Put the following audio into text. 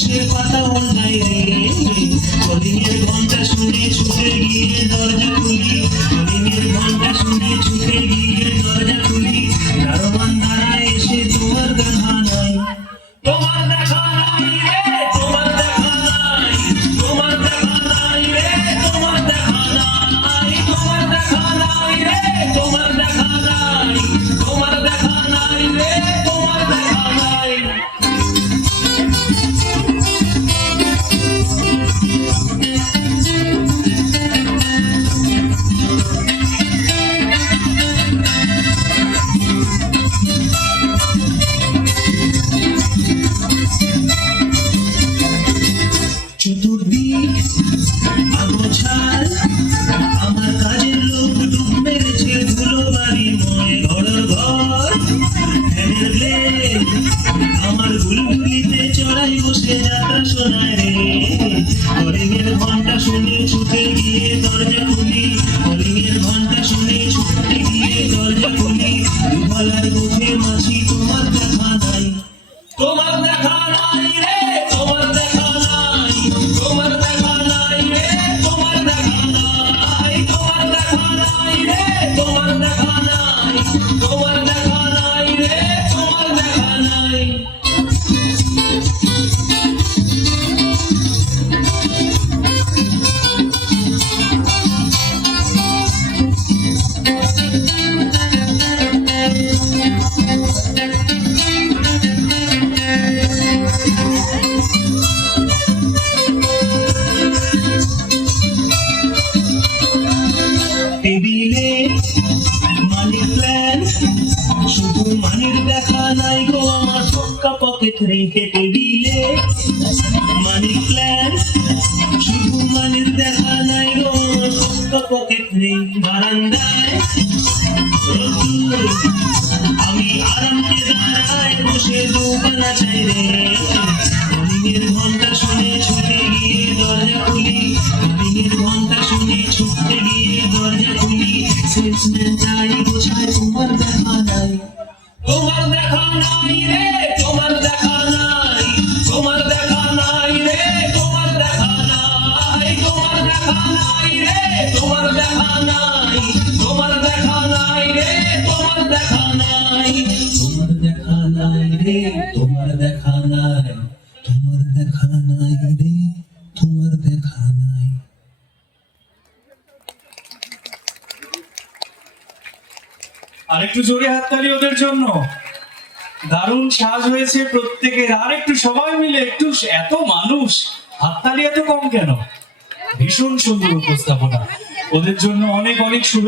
বসে পাতা অন্যায় রে কলিংয়ের ঘন্টা শুনে ছুটে গিয়ে দরজা খুলি কলিংয়ের ঘন্টা শুনে ছুটে গিয়ে দরজা খুলি দারোয়ান দাঁড়ায় এসে তোমার দেখা নাই তোমার দেখা নাই রে তোমার দেখা নাই তোমার দেখা নাই রে তোমার দেখা নাই তোমার দেখা নাই রে তোমার দেখা নাই তোমার দেখা নাই রে তোমার দেখা নাই চতুর্দিক আগোছাল আমার কাজের লোক ডুব মেরেছে ধুলো বাড়ি ময় ঘর ঘর ফ্যানের ব্লেড আমার গুলগুলিতে চড়াই বসে যাত্রা শোনায় রে কলিংয়ের ঘন্টা শুনে ছুটে গিয়ে দরজা খুলি কলিংয়ের ঘন্টা শুনে ছুটে গিয়ে দরজা খুলি দুগলার বুকে মাছি তোমার দেখা নাই তোমার দেখা নাই রে তোমার দেখা নাই তোমার দেখা নাই রে তোমার দেখা নাই তোমার দেখা নাই রে তোমার দেখা নাই তোমার দেখা নাই রে তোমার দেখা নাই টেবিলে মানি প্ল্যান শুধু মানির দেখা নাই গো আমার সক্কা পকেট রেখে টেবিলে মানি প্ল্যান শুধু মানির দেখা নাই গো আমার সক্কা পকেট নেই বারান্দায় রোদ্দুর আমি আরামকে দাঁড়ায় বসে দোকানা চাই রে কলিংয়ের ঘন্টা শুনে ছুটে গিয়ে দরজা খুলি কলিংয়ের ঘন্টা শুনে ছুটে গিয়ে দরজা খুলি সেলসম্যান যাই বোঝায় তোমার দেখা নাই তোমার দেখা নাই রে তোমার দেখা নাই তোমার দেখা নাই রে তোমার দেখা নাই তোমার দেখা নাই রে তোমার দেখা নাই তোমার দেখা নাই রে তোমার দেখা নাই তোমার দেখা নাই রে তোমার দেখা নাই তোমার দেখা নাই রে তোমার দেখা নাই আরেকটু জোরে হাততালি ওদের জন্য। দারুণ সাজ হয়েছে প্রত্যেকের। আর একটু সবাই মিলে একটু, এত মানুষ হাততালি এত কম কেন? ভীষণ সুন্দর উপস্থাপনা। ওদের জন্য অনেক অনেক শুভেচ্ছা।